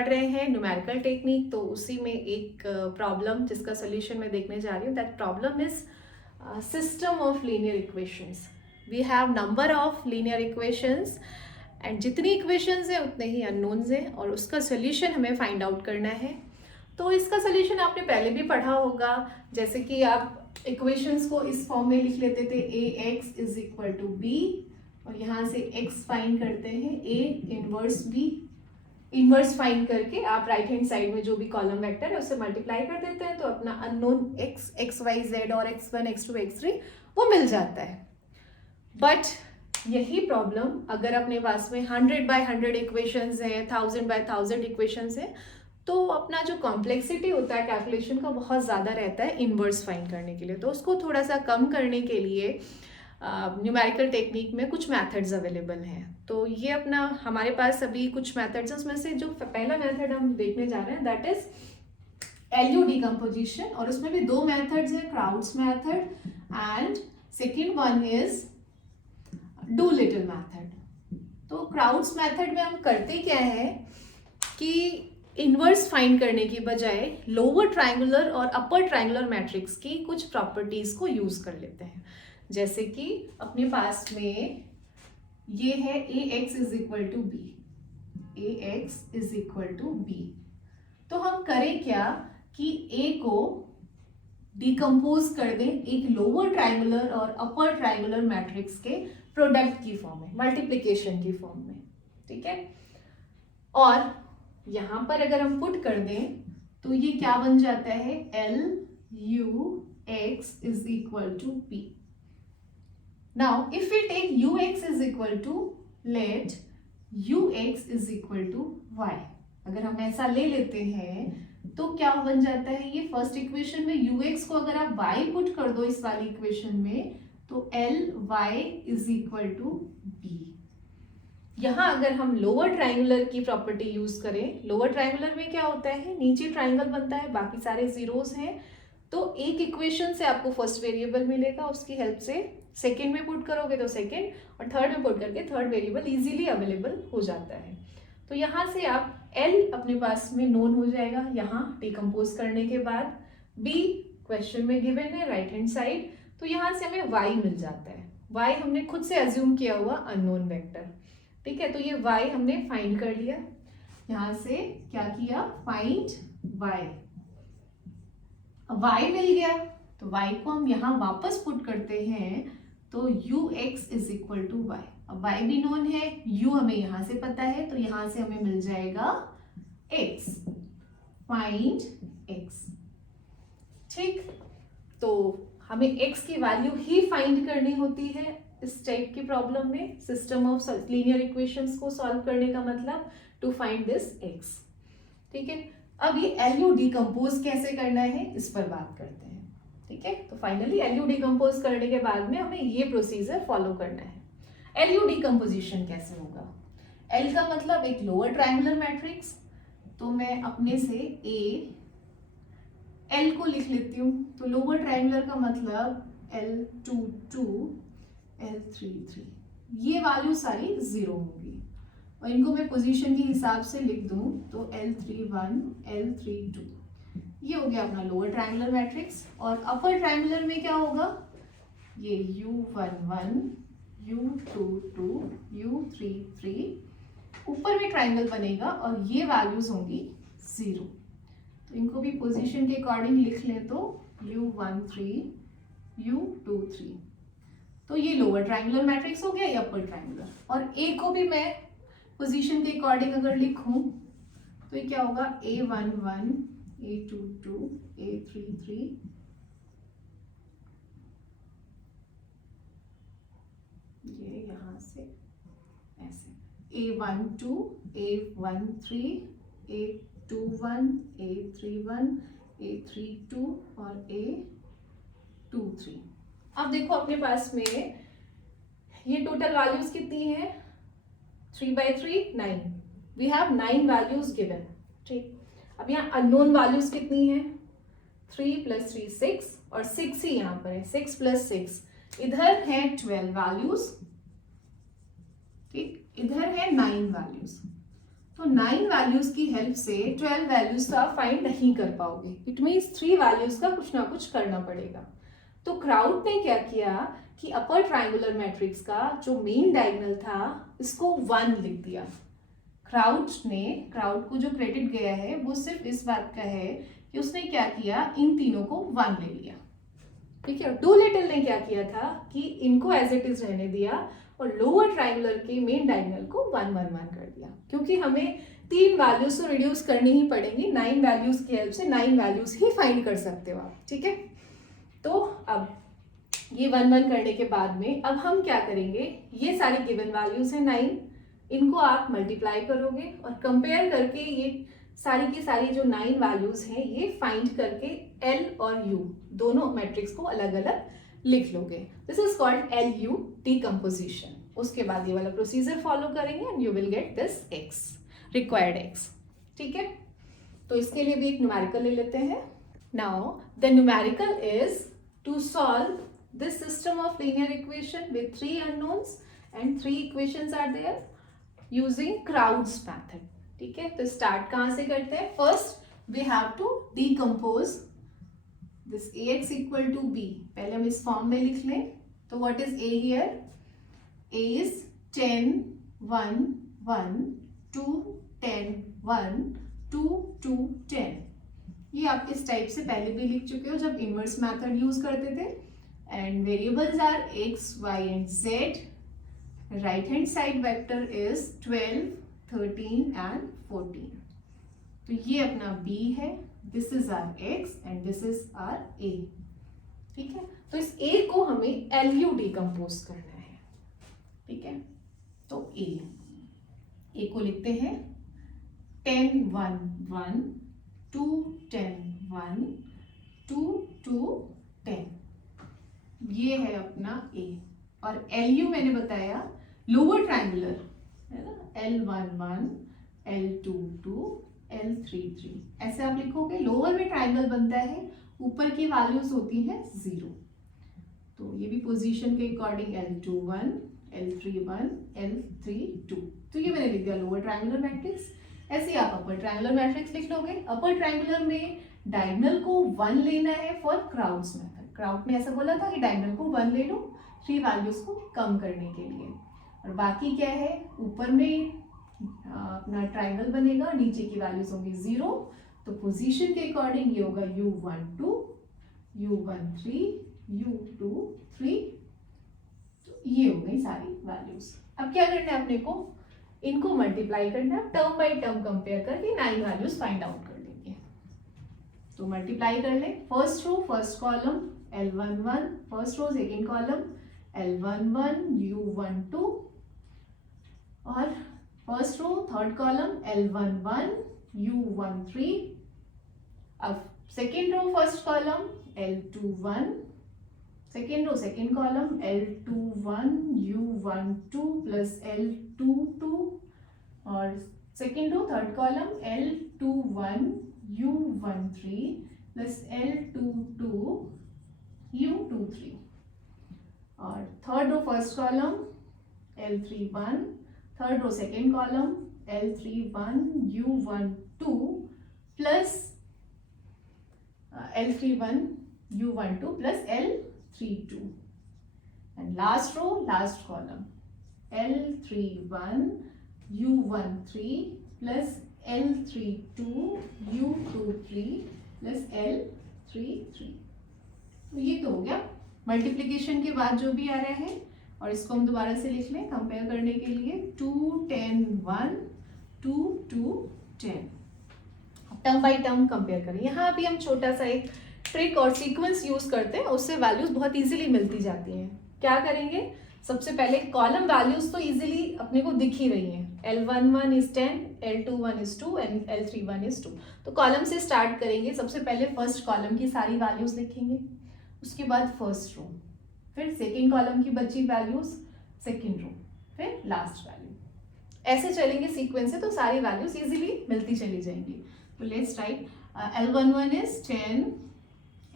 पढ़ रहे हैं न्यूमेरिकल टेक्निक, तो उसी में एक प्रॉब्लम जिसका सोल्यूशन मैं देखने जा रही हूँ. That problem is system of linear equations. We have number of linear equations and जितनी इक्वेशंस हैं उतने ही अननोन्स हैं और उसका सोल्यूशन हमें फाइंड आउट करना है. तो इसका सोल्यूशन आपने पहले भी पढ़ा होगा, जैसे कि आप इक्वेशंस को इस फॉर्म में लिख लेते थे, ax is equal to B, और यहाँ से x फाइंड करते हैं a inverse b. Inverse find करके आप राइट हैंड साइड में जो भी कॉलम वेक्टर है उससे मल्टीप्लाई कर देते हैं, तो अपना unknown x, x y z और x1 x2 x3 वो मिल जाता है. बट यही प्रॉब्लम अगर अपने पास में 100 by 100 इक्वेशंस हैं, 1000 by 1000 इक्वेशंस हैं, तो अपना जो कॉम्प्लेक्सिटी होता है कैलकुलेशन का बहुत ज़्यादा रहता है इनवर्स फाइंड करने के लिए. तो उसको थोड़ा सा कम करने के लिए न्यूमेरिकल टेक्निक में कुछ मेथड्स अवेलेबल हैं. तो ये अपना हमारे पास अभी कुछ मेथड्स हैं, उसमें से जो पहला मेथड हम देखने जा रहे हैं दैट इज एलयू डिकम्पोजिशन, और उसमें भी दो मेथड्स हैं, crowds method and second one is Dolittle method. तो क्राउड्स मेथड में हम करते क्या है कि इनवर्स फाइंड करने की बजाय लोअर ट्रायंगुलर और अपर ट्रायंगुलर मैट्रिक्स की कुछ प्रॉपर्टीज को यूज कर लेते हैं. जैसे कि अपने पास में ये है ax is equal to B, ax is equal to B. तो हम करें क्या कि a को डिकम्पोज कर दें एक लोअर ट्रायंगुलर और अपर ट्रायंगुलर मैट्रिक्स के प्रोडक्ट की फॉर्म में, मल्टीप्लिकेशन की फॉर्म में. ठीक है, और यहां पर अगर हम पुट कर दें तो ये क्या बन जाता है, L U X is equal to P. Now if we take U X is equal to, let U X is equal to Y. अगर हम ऐसा ले लेते हैं तो क्या बन जाता है, ये फर्स्ट इक्वेशन में यू एक्स को अगर आप वाई पुट कर दो इस वाली इक्वेशन में, तो L Y is equal to B. यहां अगर हम लोअर ट्रायंगुलर की प्रॉपर्टी यूज करें, लोअर ट्रायंगुलर में क्या होता है, नीचे ट्रायंगल बनता है, बाकी सारे जीरोस हैं, तो एक इक्वेशन से आपको फर्स्ट वेरिएबल मिलेगा, उसकी हेल्प से सेकेंड में पुट करोगे तो सेकेंड, और थर्ड में पुट करके थर्ड वेरिएबल इजीली अवेलेबल हो जाता है. तो यहाँ से आप L अपने पास में नोन हो जाएगा यहाँ डिकम्पोज करने के बाद. B क्वेश्चन में गिवन है राइट हैंड साइड, तो यहाँ से हमें Y मिल जाता है. Y हमने खुद से अज्यूम किया हुआ अननोन वेक्टर. ठीक है, तो ये Y हमने फाइंड कर लिया. यहाँ से क्या किया, फाइंड Y. Y मिल गया तो Y को हम यहाँ वापस पुट करते हैं, तो ux is equal to Y. अब y भी नोन है, u हमें यहां से पता है, तो यहां से हमें मिल जाएगा x. Find x. ठीक, तो हमें x की वैल्यू ही फाइंड करनी होती है इस टाइप की प्रॉब्लम में. सिस्टम ऑफ लीनियर इक्वेशंस को सॉल्व करने का मतलब टू फाइंड दिस x. ठीक है, अब ये एलयू डिकम्पोज कैसे करना है इस पर बात करते हैं. ठीक है, तो फाइनली एलयू डिकम्पोज करने के बाद में हमें ये प्रोसीजर फॉलो करना है. एलयू डिकम्पोजिशन कैसे होगा, एल का मतलब एक लोअर ट्रायंगुलर मैट्रिक्स, तो मैं अपने से ए एल को लिख लेती हूँ. तो लोअर ट्रायंगुलर का मतलब L22 L33, ये वैल्यू सारी जीरो होगी, और इनको मैं पोजीशन के हिसाब से लिख दूं तो L31 L32, ये हो गया अपना लोअर ट्रायंगुलर मैट्रिक्स. और अपर ट्रायंगुलर में क्या होगा, ये U11 U22 U33, ऊपर में ट्रायंगल बनेगा और ये वैल्यूज होंगी जीरो. तो इनको भी पोजीशन के अकॉर्डिंग लिख लें तो U13 U23. तो ये लोअर ट्रायंगुलर मैट्रिक्स हो गया, ये अपर ट्रायंगुलर. और ए को भी मैं पोजीशन के अकॉर्डिंग अगर लिखूं तो ये क्या होगा, A11 A22 A33, ये यहाँ से ऐसे A12 A13 A21 A31 A32 और A23. अब देखो अपने पास में ये टोटल वैल्यूज कितनी है, 3/3 9. We have 9 values given. ठीक, अब यहाँ अननोन वैल्यूज कितनी है, 3 + 3 6, और 6 ही यहाँ पर है, 6 + 6. इधर है 12 वैल्यूज, ठीक, इधर है 9 वैल्यूज. तो 9 वैल्यूज की हेल्प से 12 वैल्यूज तो आप फाइंड नहीं कर पाओगे. इट मीन्स 3 वैल्यूज का कुछ ना कुछ करना पड़ेगा. तो क्राउड ने क्या किया कि अपर ट्रायंगुलर मैट्रिक्स का जो मेन डायगोनल था इसको 1 लिख दिया. क्राउड को जो क्रेडिट गया है वो सिर्फ इस बात का है कि उसने क्या किया, इन तीनों को 1 ले लिया. ठीक है. डूलिटल ने क्या किया था कि इनको एज इट इज रहने दिया और लोअर ट्रायंगुलर के मेन डायगोनल को 1 1 1 कर दिया, क्योंकि हमें 3 वैल्यूज तो रिड्यूस करनी ही पड़ेंगी. 9 वैल्यूज की हेल्प से 9 वैल्यूज ही फाइंड कर सकते हो आप. ठीक है. तो अब ये 1 1 करने के बाद में अब हम क्या करेंगे, ये सारी गिवन वैल्यूज है 9, इनको आप मल्टीप्लाई करोगे और कंपेयर करके ये सारी की सारी जो 9 वैल्यूज हैं ये फाइंड करके L और U दोनों मैट्रिक्स को अलग अलग लिख लोगे. This is called LU decomposition. उसके बाद ये वाला प्रोसीजर फॉलो करेंगे and you will get this X, required X. ठीक है. तो इसके लिए भी एक न्यूमेरिकल ले लेते हैं. Now the numerical is to solve this system of linear equation with 3 unknowns and 3 equations are there using Crout's method. ठीक है. तो स्टार्ट कहां से करते हैं. First we have to decompose this Ax equal to B. पहले हम इस फॉर्म में लिख लें. तो what is A here. A is 10 1 1 2 10 1 2 2 10. ये आप इस टाइप से पहले भी लिख चुके हो जब इनवर्स मेथड यूज करते थे. And variables are x, y and z. Right hand side vector is 12 13 and 14. तो ये अपना B है. This is our X and this is our A. ठीक है. तो इस A को हमें LU डीकम्पोज करना है. ठीक है. तो A को लिखते हैं 10 1 1 2 10 1 2 2 10. ये है अपना A. और LU मैंने बताया लोअर ट्रायंगुलर है ना. L11 L22 L33 ऐसे आप लिखोगे. लोअर में ट्रायंगल बनता है, ऊपर की वैल्यूज होती हैं 0. तो ये भी पोजीशन के अकॉर्डिंग L21 L31 L32. तो ये मैंने लिख दिया लोअर ट्रायंगुलर मैट्रिक्स. ऐसे आप अपर ट्रायंगुलर मैट्रिक्स लिख लोगे. अपर ट्रायंगुलर में डायगोनल को 1 लेना है फॉर क्राउड्स मेथड. क्राउड ने ऐसा बोला था कि डायगोनल को 1 ले लो 3 वैल्यूज को कम करने के लिए. और बाकी क्या है, ऊपर में अपना ट्रायंगल बनेगा, नीचे की वैल्यूज होंगी 0. तो पोजीशन के अकॉर्डिंग ये होगा U12 U13 U23. तो ये हो गई सारी वैल्यूज. अब क्या करना है अपने को, इनको मल्टीप्लाई करना है. टर्म बाय टर्म कंपेयर करके 9 वैल्यूज फाइंड आउट कर लेंगे. तो मल्टीप्लाई कर लें. First row first column L11, first row second column L11 U12 और first row third column L11 U13. अब second row first column L21, second row second column L21 U12 plus L22 और second row third column L21 U13 plus L22 U23 और third row first column L31, third row second column L31 U12 plus L31 U12 plus L32 and last row last column L31 U13 plus L32 U23 plus L33. तो ये तो हो गया multiplication के बाद जो भी आ रहा है. और इसको हम दोबारा से लिख लें कंपेयर करने के लिए. 2 10 1 2 2 10. टर्म बाय टर्म कंपेयर करें. यहाँ भी हम छोटा सा एक ट्रिक और सीक्वेंस यूज करते हैं, उससे वैल्यूज बहुत इजीली मिलती जाती हैं. क्या करेंगे, सबसे पहले कॉलम वैल्यूज तो इजीली अपने को दिख ही रही हैं. L11 is 10, L21 is 2 and L31 is 2. तो कॉलम से स्टार्ट करेंगे. सबसे पहले फर्स्ट कॉलम की सारी वैल्यूज लिखेंगे, उसके बाद फर्स्ट रो, फिर सेकेंड कॉलम की बची वैल्यूज सेकेंड रो, फिर लास्ट वैल्यू. ऐसे चलेंगे सीक्वेंस से तो सारी वैल्यूज इजीली मिलती चली जाएंगी. तो let's write L11 is 10,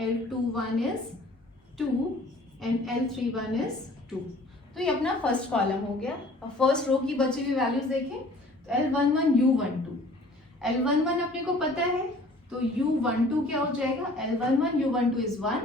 L21 is 2 and L31 is 2. तो ये अपना फर्स्ट कॉलम हो गया. और फर्स्ट रो की बची हुई वैल्यूज देखें तो L11 U12, L11 अपने को पता है तो U12 क्या हो जाएगा, L11 U12 इज 1,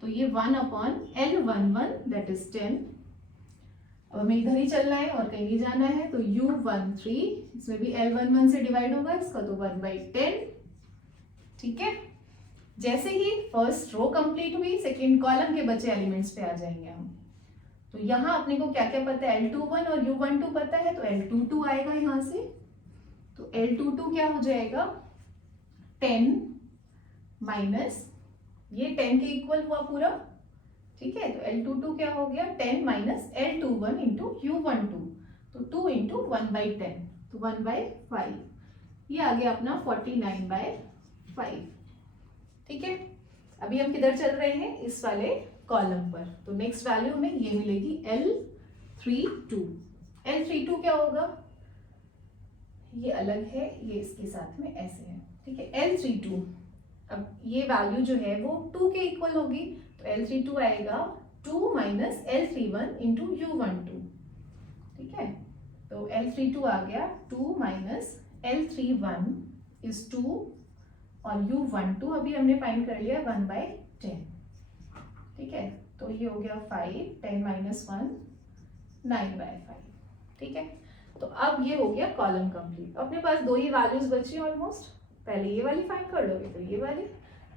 तो ये 1 अपॉन L11 दैट इज 10। अब हमें इधर ही चलना है और कहीं नहीं जाना है, तो U13 इसमें भी L11 से डिवाइड होगा इसका, तो 1/10। ठीक है, जैसे ही फर्स्ट रो कंप्लीट हुई, सेकेंड कॉलम के बचे एलिमेंट्स पे आ जाएंगे हम। तो यहाँ अपने को क्या क्या पता है, L21 और U12 पता है, तो L22 आएगा यहाँ से। तो L22 क्या हो जाएगा, 10 माइनस ये 10 के इक्वल हुआ पूरा। ठीक है, तो L22 क्या हो गया, 10 माइनस L21 इंटू U12, तो 2 इंटू 1/10, तो 1/5, ये आ गया अपना 49/5। ठीक है, अभी हम किधर चल रहे हैं, इस वाले कॉलम पर। तो नेक्स्ट वैल्यू हमें ये मिलेगी L32। L32 क्या होगा, ये अलग है, ये इसके साथ में ऐसे है। ठीक है, L32 अब ये वैल्यू जो है वो 2 के इक्वल होगी, तो L32 आएगा 2 माइनस L31 इंटू U12। ठीक है, तो L32 आ गया 2 माइनस L31 इज 2, और U12 अभी हमने फाइंड कर लिया 1/10। ठीक है, तो ये हो गया 5, 10 माइनस 1 9/5। ठीक है, तो अब ये हो गया कॉलम कंप्लीट। अपने पास दो ही वैल्यूज बची ऑलमोस्ट, पहले ये वाली फाइंड कर लोगे तो ये वाली,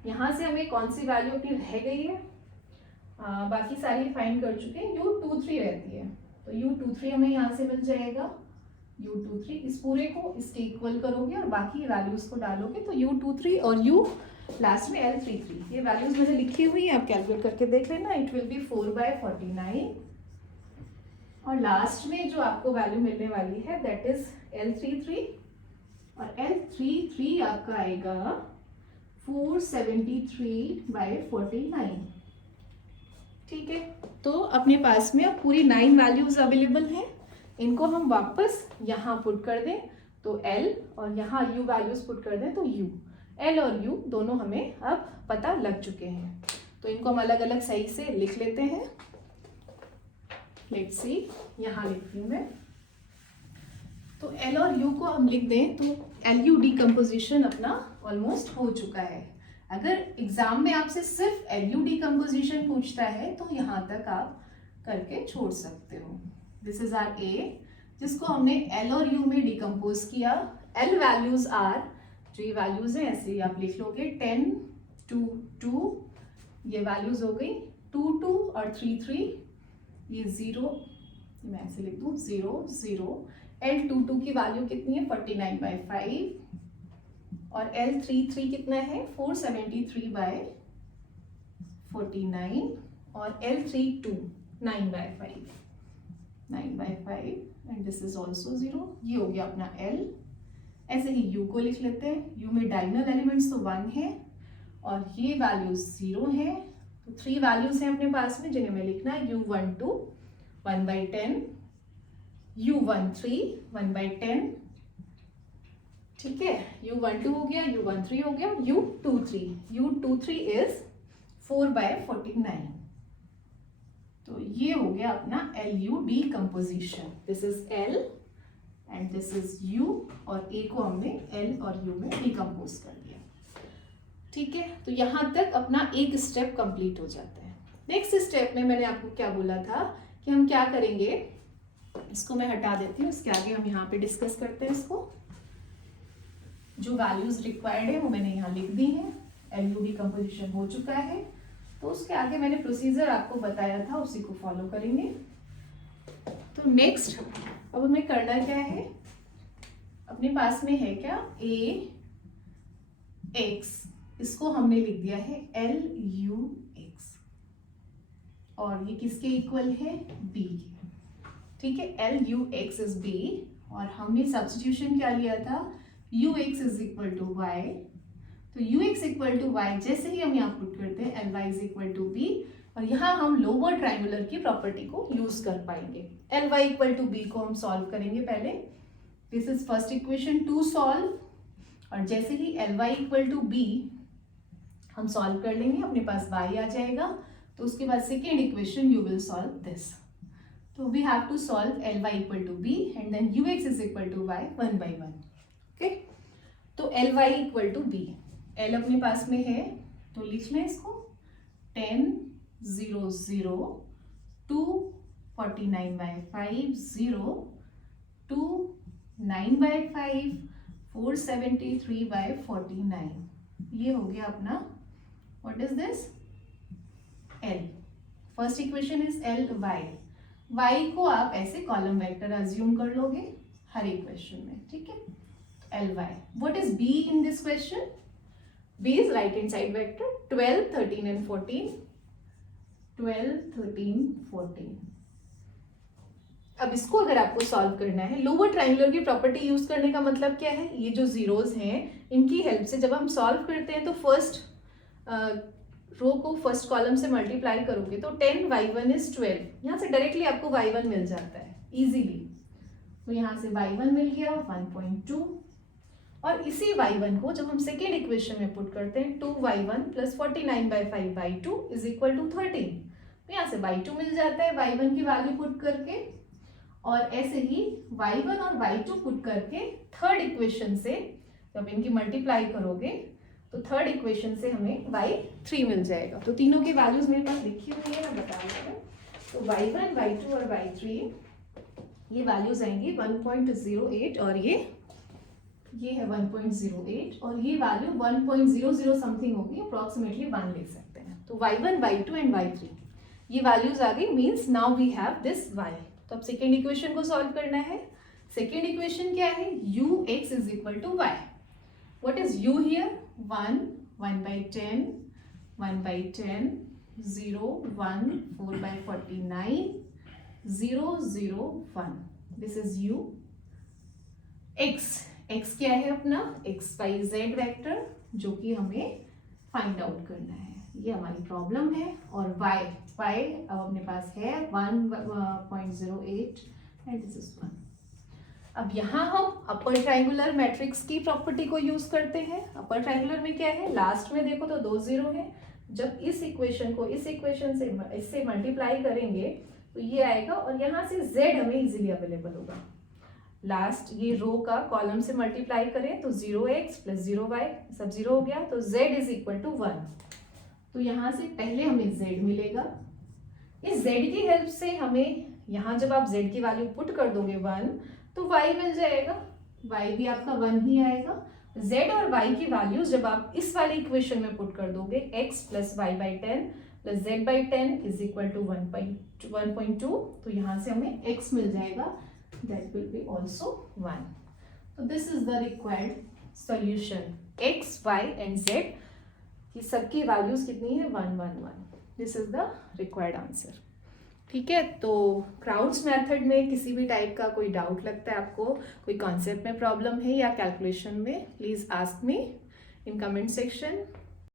यहाँ से हमें कौन सी वैल्यू अपनी रह गई है, बाकी सारी फाइंड कर चुके हैं, U23 रहती है, तो U23 हमें यहाँ से मिल जाएगा। U23 इस पूरे को इसके इक्वल करोगे और बाकी वैल्यूज को डालोगे, तो U23 और U लास्ट में L33, ये वैल्यूज मैंने लिखी हुई है, आप कैलकुलेट करके देख लेना। इट विल बी 4/49, और लास्ट में जो आपको वैल्यू मिलने वाली है दैट इज L33, और L33 आपका आएगा 473/49। ठीक है, तो अपने पास में अब पूरी 9 वैल्यूज अवेलेबल हैं, इनको हम वापस यहाँ पुट कर दें तो L, और यहाँ U वैल्यूज पुट कर दें तो U। L और U दोनों हमें अब पता लग चुके हैं, तो इनको हम अलग अलग सही से लिख लेते हैं। लेट्स सी, यहाँ लिखती हूँ मैं, तो L और U को हम लिख दें तो LU डिकम्पोजिशन अपना ऑलमोस्ट हो चुका है। अगर एग्जाम में आपसे सिर्फ LU डिकम्पोजिशन पूछता है तो यहाँ तक आप करके छोड़ सकते हो। दिस इज आर A, जिसको हमने L और U में डिकम्पोज किया। L वैल्यूज आर, जो ये वैल्यूज हैं ऐसे आप लिख लोगे, 10 2 2, ये वैल्यूज हो गई, 2 2 और 3 3, ये 0, मैं ऐसे लिख दूँ 0 0। L22 की वैल्यू कितनी है, 49/5, और L33 कितना है, 473/49, और L32 9/5 and this is also 0। ये हो गया अपना L। ऐसे ही U को लिख लेते हैं, U में डायगोनल एलिमेंट्स तो 1 है और ये वैल्यूज 0 है, तो 3 वैल्यूज हैं अपने पास में जिन्हें हमें लिखना है। U12 1/10, U13 1/10, ठीक है, U12 हो गया, U13 हो गया, U23 इज 4/49। तो ये हो गया अपना LU decomposition. This is L and this is U, और A को हमने L और U में डिकम्पोज कर दिया। ठीक है, तो यहाँ तक अपना एक स्टेप कंप्लीट हो जाता है। नेक्स्ट स्टेप में मैंने आपको क्या बोला था कि हम क्या करेंगे, इसको मैं हटा देती हूँ, इसके आगे हम यहाँ पे डिस्कस करते हैं इसको। जो वैल्यूज रिक्वायर्ड है वो मैंने यहाँ लिख दी हैं, LU डिकम्पोजिशन हो चुका है, तो उसके आगे मैंने प्रोसीजर आपको बताया था, उसी को फॉलो करेंगे। तो नेक्स्ट अब हमें करना क्या है, अपने पास में है क्या AX, इसको हमने लिख दिया है LUX, और ये किसके इक्वल है, B। ठीक है, LUX इज B, और हमने सब्स्टिट्यूशन क्या लिया था, UX is equal to Y। तो UX इक्वल टू Y जैसे ही हम यहाँ पुट करते हैं, LY is equal to B, और यहाँ हम लोअर ट्राइंगुलर की प्रॉपर्टी को यूज कर पाएंगे। LY इक्वल टू B को हम सॉल्व करेंगे पहले। This is first equation two solve, और जैसे ही LY इक्वल टू B हम सॉल्व कर लेंगे, अपने पास Y आ जाएगा, तो उसके बाद second equation you will solve this. तो we have to solve L Y equal to B and then you X is equal to Y 1 by 1. Okay, तो L Y equal to B, L अपने पास में है तो लिख लें इसको 10 0 0 2 49 by 5 0 2 9 by 5 473 by 49. ये हो गया अपना what is this L. First equation is L Y. Y को आप ऐसे कॉलम वेक्टर अज्यूम कर लोगे हर इक्वेशन में, ठीक है. L Y. What is B in this question? B is right hand side vector 12 13 and 14. 12 13 14. अब इसको अगर आपको सॉल्व करना है, लोअर ट्रायंगुलर की प्रॉपर्टी यूज करने का मतलब क्या है? ये जो जीरोज हैं इनकी हेल्प से जब हम सॉल्व करते हैं तो फर्स्ट रो को फर्स्ट कॉलम से मल्टीप्लाई करोगे तो 10 y1 इज 12. यहाँ से डायरेक्टली आपको y1 मिल जाता है इजीली. तो यहाँ से y1 मिल गया 1.2 और इसी y1 को जब हम सेकेंड इक्वेशन में पुट करते हैं 2y1 plus 49 by 5 by 2 is equal to 13. तो यहाँ से y2 मिल जाता है y1 की वैल्यू पुट करके, और ऐसे ही y1 और y2 पुट करके थर्ड इक्वेशन से जब इनकी मल्टीप्लाई करोगे तो थर्ड इक्वेशन से हमें y3 मिल जाएगा. तो तीनों के वैल्यूज मेरे पास लिखी हुई है, मैं बता रही हूँ. तो y1 y2 और y3 ये वैल्यूज आएंगी 1.08 और ये है 1.08 और ये वैल्यू 1.00 समथिंग होगी, अप्रोक्सीमेटली 1 ले सकते हैं. तो y1 y2 एंड y3 ये वैल्यूज आ गई. Means now we have this y. तो अब सेकेंड इक्वेशन को सॉल्व करना है. सेकेंड इक्वेशन क्या है? ux is equal to y. What is u here? 1 1 by 10 1 by 10 0 1 4 by 49 0 0 1. This is u. x क्या है अपना? x y z वेक्टर जो कि हमें फाइंड आउट करना है. ये हमारी प्रॉब्लम है. और y अब अपने पास है 1.08 एंड दिस इज 1. अब यहाँ हम अपर ट्रायंगुलर मैट्रिक्स की प्रॉपर्टी को यूज करते हैं. अपर ट्रायंगुलर में क्या है? लास्ट में देखो तो 2 0 है. जब इस इक्वेशन को इस इक्वेशन से इससे मल्टीप्लाई करेंगे तो ये आएगा और यहाँ से z हमें इजीली अवेलेबल होगा. लास्ट ये रो का कॉलम से मल्टीप्लाई करें तो 0x प्लस 0y सब 0 हो गया. तो z इज इक्वल टू 1. तो यहाँ से पहले हमें z मिलेगा. इस z की हेल्प से हमें यहाँ जब आप z की वैल्यू पुट कर दोगे 1 तो y मिल जाएगा. y भी आपका 1 ही आएगा. z और y की वैल्यू जब आप इस वाले इक्वेशन में पुट कर दोगे x plus y by 10 plus z by 10 is equal to 1.2. तो यहाँ से हमें x मिल जाएगा. That will be also 1. तो this is the required solution. x y and z की सबकी वैल्यूज कितनी है? 1 1 1. This is the required answer. ठीक है. तो क्राउड्स मेथड में किसी भी टाइप का कोई डाउट लगता है आपको, कोई कॉन्सेप्ट में प्रॉब्लम है या कैलकुलेशन में, please ask me in comment section.